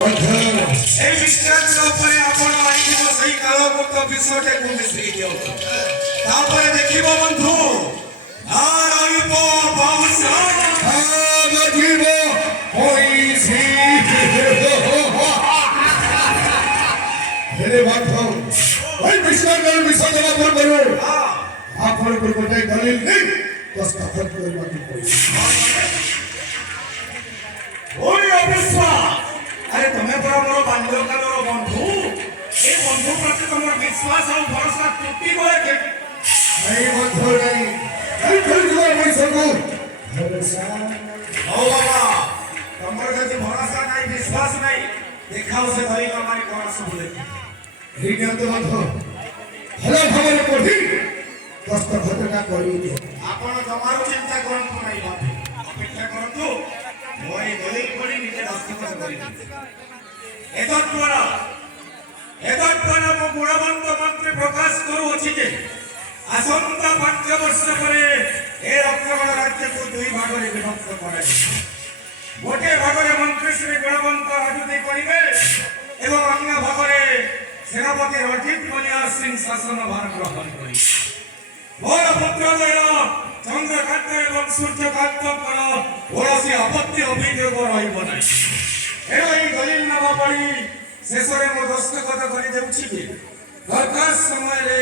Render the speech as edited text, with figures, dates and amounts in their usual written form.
এই বিশ্বাসের উপরে আপন আইব সেই কালমুক্ত বিশ্বটাকে মিশিয়ে দিও। তারপরে দেখিব বন্ধু আর আইব বাউসা জীব হইছি হেরে বন্ধু ওই বিশ্বাসের বিষয় দেওয়া বল করো আপনার উপর কোথায় দলিল নেই দস্তখত করে বাকি করি ওই অবিশ্বাস আরে তুমি পরা মোর বাল্যকালর বন্ধু এই বন্ধু প্রতি তোমার বিশ্বাস আর ভরসা টুটি গলে কে এই বন্ধু নেই এই কলিযুগের মনুষ্যକୁ ভরসা ও বাবা তোমার কাছে ভরসা নাই বিশ্বাস নাই দেখাও সে ধরি আমার কোন শুনে এই নিয়ত বন্ধু ভাল ভাବରେ পঢ়ি দস্তখতটা କରିଦିଅ ଆପଣ ଜମାରୁ ଚିନ୍ତା କରନ୍ତୁ ନାହିଁ ବନ୍ଧୁ ଅପେକ୍ଷା କରନ୍ତୁ ମୁଁ ଏଇ ଦଲିଲ ପଢ଼ି ନିଜେ ଦସ୍ତଖତ କରିବି ଏତଦ୍ୱାରା ମୁଁ ଗୁଣବନ୍ତ ମନ୍ତ୍ରୀ ପ୍ରକାଶ କରୁଅଛି ଯେ ଆସନ୍ତା 5 ବର୍ଷ ପରେ ଏ ରକ୍ତଗଣ ରାଜ୍ୟକୁ 2 ଭାଗରେ ବିଭକ୍ତ କରାଯିବ ଗୋଟିଏ ଭାଗରେ ମନ୍ତ୍ରୀ ଶ୍ରୀ ଗୁଣବନ୍ତ ରାଜୁତି କରିବେ ଏବଂ ଅନ୍ୟ ଭାଗରେ ସେନାପତି ରଜିତ ମଲିଆ ସିଂ ଶାସନ ଭାର ଗ୍ରହଣ କରିବେ ମୋର ପୁତ୍ରଦ୍ୱୟ ଚନ୍ଦ୍ରକାନ୍ତ ଏବଂ ସୂର୍ଯ୍ୟକାନ୍ତଙ୍କର କୌଣସି ଆପତ୍ତି ଅଭିଯୋଗ ରହିବ ନାହିଁ ଏଣୁ ଏହି ଦଲିଲ ନାମା ପଢ଼ି ଶେଷରେ ମୁଁ ଦସ୍ତଖତ କରିଦେଉଛି ଯେ ଦରକାର ସମୟରେ